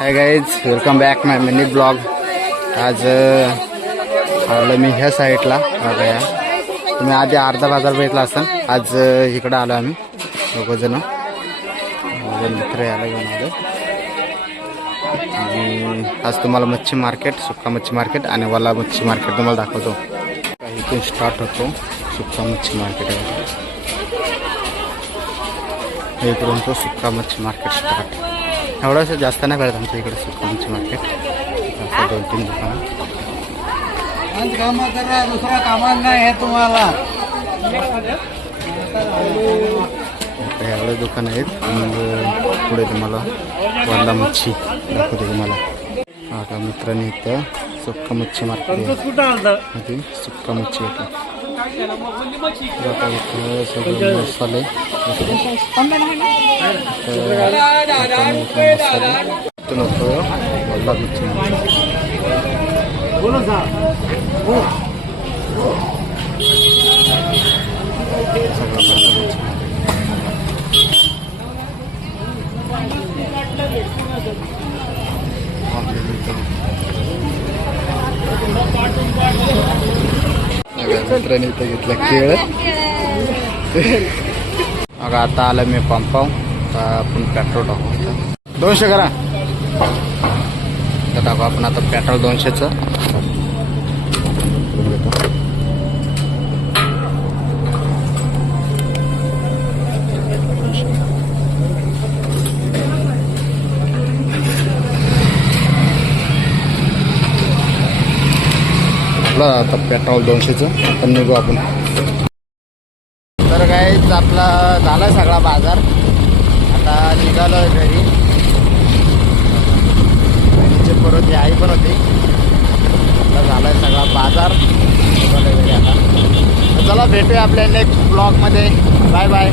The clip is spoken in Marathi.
हाय गाईज, वेलकम बॅक माय मिनी ब्लॉग. आज आलो मी ह्या साईडला बघा. या तुम्ही आधी अर्धा बाजार भेटला असाल. आज इकडं आलो आम्ही दोघंजण, मित्र यायला घेऊन आलो. आज तुम्हाला मच्छी मार्केट, सुक्का मच्छी मार्केट आणि वाला मच्छी मार्केट तुम्हाला दाखवतो. इथून स्टार्ट होतो सुक्का मच्छी मार्केट आहे. इकडून तो सुक्का मच्छी मार्केट स्टार्ट. एवढंसं जास्त नाही भेटत आमच्या इकडे सुक्का मच्छी मार्केट. असं 2-3 दुकानं. दुसरा कामात नाही आहे तुम्हाला. एवढे दुकान आहेत. मग पुढे तुम्हाला वाला मच्छी दाखवतो तुम्हाला. आता मित्रांनी इथं सुक्का मच्छी मार्केट सुक्का मच्छी येते. सगळे मसाले वाला मच्छी मित्रांनी इथं घेतला केळ. मग आता आलं मी पंपाव. आता आपण पेट्रोल टाकू. 200 करा. तर टाकू आपण आता पेट्रोल 200चं. आता पेट्रोल 200चं. आपण निघू आपण. तर काहीच आपला झाला सगळा बाजार. आता निघालो घरी. बहिणीची परत आई पण होती. आता झालाय सगळा बाजार. निघालो घरी आता. चला भेटूया आपल्या नेक्स्ट ब्लॉगमध्ये. Bye bye.